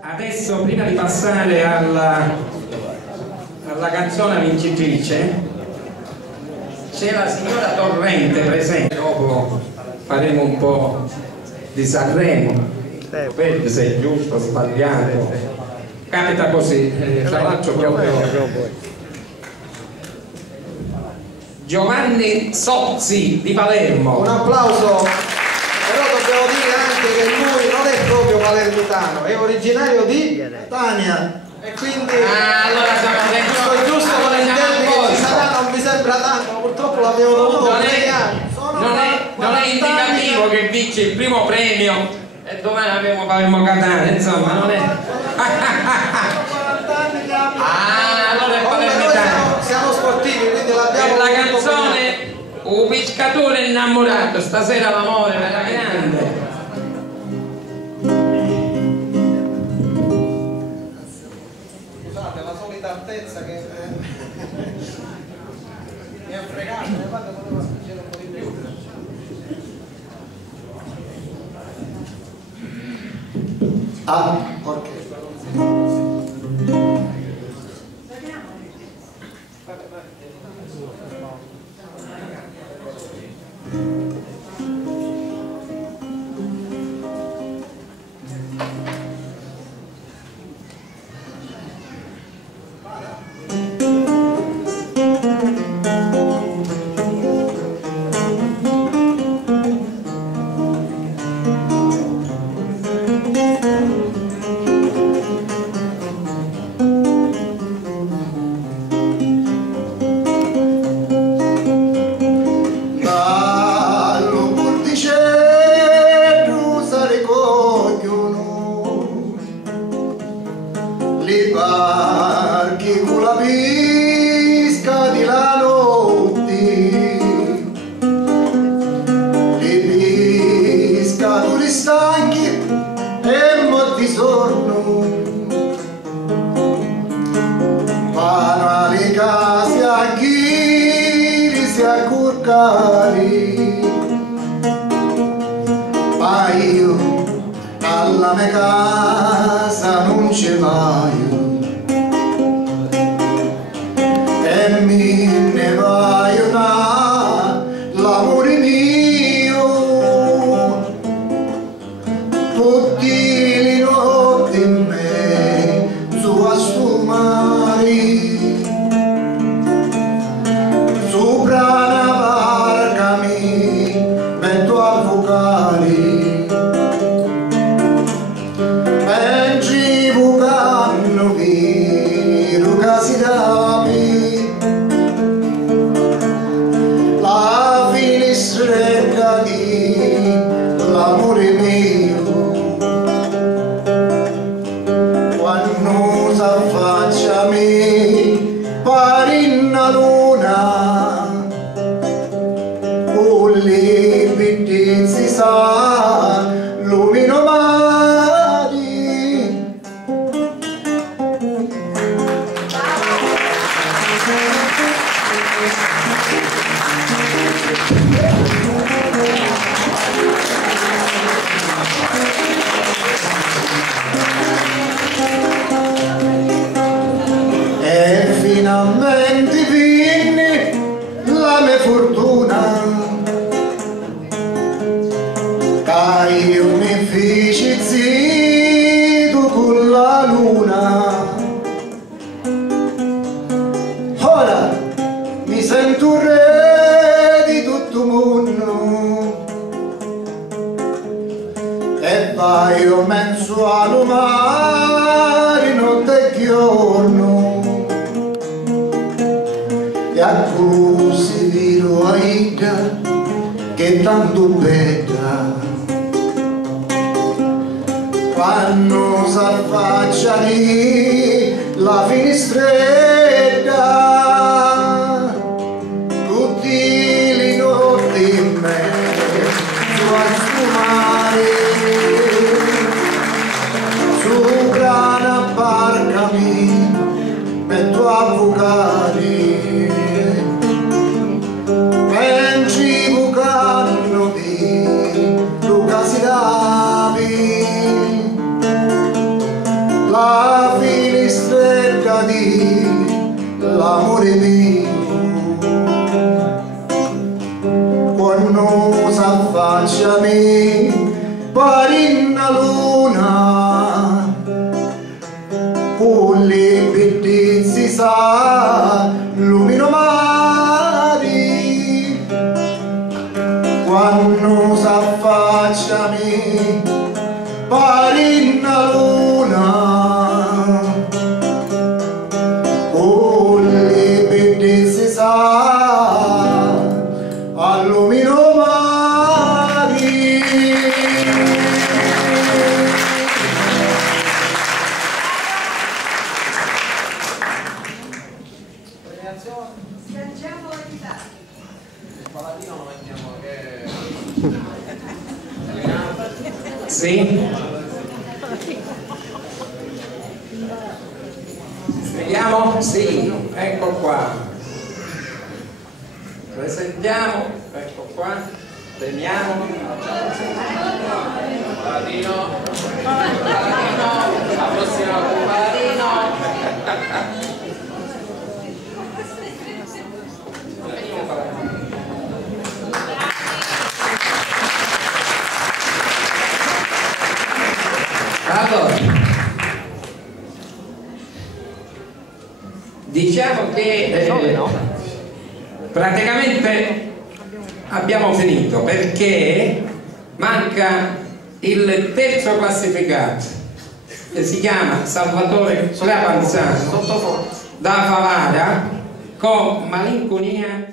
Adesso, prima di passare alla canzone vincitrice, c'è la signora Torrente presente. Dopo faremo un po' di Sanremo, vedi se è giusto, sbagliato, capita così. Tra l'altro proprio Giovanni Sozzi di Palermo. Un applauso. Però dobbiamo dire anche che lui non è proprio palermitano, è originario di Catania. E quindi allora siamo giusto con i termini che ci sarà, non mi sembra tanto, ma purtroppo l'abbiamo dovuto pregare. Non è indicativo che vince il primo premio e domani abbiamo Palermo Catania, insomma non è. Allora è palermitano. Siamo sportivi, quindi l'abbiamo. La canzone Un pescatore innamorato, stasera l'amore era grande. Scusate, la solita altezza che mi ha fregato, ne vado a spingere un po' di più. Ok. Le barche con la pesca di la notte, le pescatori stanchi e molti sonno, vanno alle case a chi si accurcare, ma io alla mia casa non ci vai. E mi ne vai una, l'amore mio, tutti le notti in me, su a sto mare, sopra una barca mi metto a vocare, mentre vocano vero casi d'api. La finestretta di l'amore mio, quando s'affaccia a me pare una luna, con le bellezze sa lumino mari. E finalmente viene la mia fortuna, che io mi feci zitto con la luna. Ora mi sento un re di tutto il mondo e vai in mezzo al mare notte e giorno, e a così viro Aida che tanto bella, quando s'affaccia lì la finestretta, tutti le notti in me su a sfumare, sopra una barca mi metto a vocare, mentre vocano vi casi d'api. la finestretta di l'amore mio, quando s'affaccia a me pare una luna, con le bellezze sa lumino mari, quando s'affaccia a me pare una luna, con le bellezze sa allumino mari. Schiacciamo le chitarre. Il paladino lo mettiamo che... Sì? Vediamo? Sì, ecco qua. Presentiamo, ecco qua. Vediamo. Paladino, la prossima paladino. Allora, diciamo che praticamente abbiamo finito perché manca il terzo classificato che si chiama Salvatore Crapanzano da Favara con Malinconia